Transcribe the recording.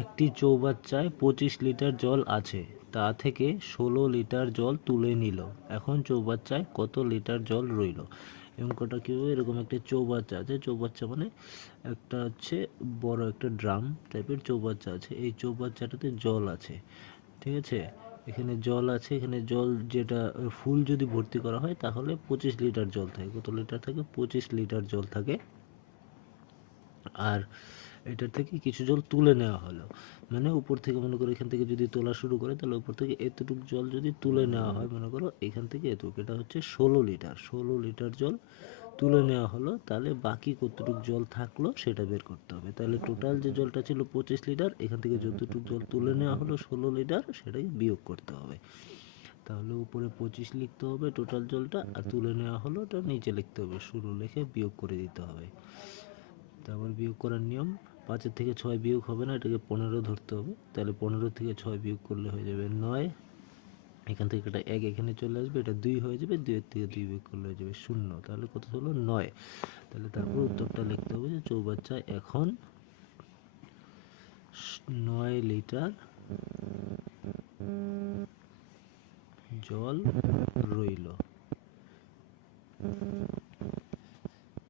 একটি চৌবাচ্চায় 25 লিটার জল আছে, তা থেকে 16 লিটার জল তুলে নিল। এখন চৌবাচ্চায় কত লিটার জল রইল? অঙ্কটা কী হবে, এরকম একটা চৌবাচ্চা আছে, চৌবাচ্চা মানে একটা হচ্ছে বড় একটা ড্রাম টাইপের চৌবাচ্চা আছে। এই চৌবাচ্চাটাতে জল আছে, ঠিক আছে। এখানে জল আছে, এখানে জল যেটা ফুল যদি ভর্তি করা হয় তাহলে 25 লিটার জল থাকে। কত লিটার থাকে? 25 লিটার জল থাকে। আর এটার থেকে কিছু জল তুলে নেওয়া হলো, মানে উপর থেকে মনে করো এখান থেকে যদি তোলা শুরু করে তাহলে উপর থেকে এতটুকু জল যদি তুলে নেওয়া হয়, মনে করো এখান থেকে এতটুকু, এটা হচ্ছে 16 লিটার জল তুলে নেওয়া হলো। তাহলে বাকি কতটুকু জল থাকলো সেটা বের করতে হবে। তাহলে টোটাল যে জলটা ছিল 25 লিটার, এখান থেকে যতটুকু জল তুলে নেওয়া হলো 16 লিটার, সেটাই বিয়োগ করতে হবে। তাহলে উপরে 25 লিখতে হবে টোটাল জলটা, আর তুলে নেওয়া হলো ওটা নিচে লিখতে হবে, 16 লিখে বিয়োগ করে দিতে হবে। তারপর বিয়োগ করার নিয়ম, 5 থেকে 6 বিয়োগ হবে না, এটাকে 15 ধরতে হবে। তাহলে 15 থেকে 6 বিয়োগ করলে হয়ে যাবে 9। এখান থেকে এটা 1 এখানে চলে আসবে, এটা 2 হয়ে যাবে, 2 এর থেকে 2 বিয়োগ করলে হয়ে যাবে 0। তাহলে কত হলো? 9। তাহলে তারপর উত্তরটা লিখতে হবে যে চৌবাচ্চায় এখন 9 লিটার জল রইল।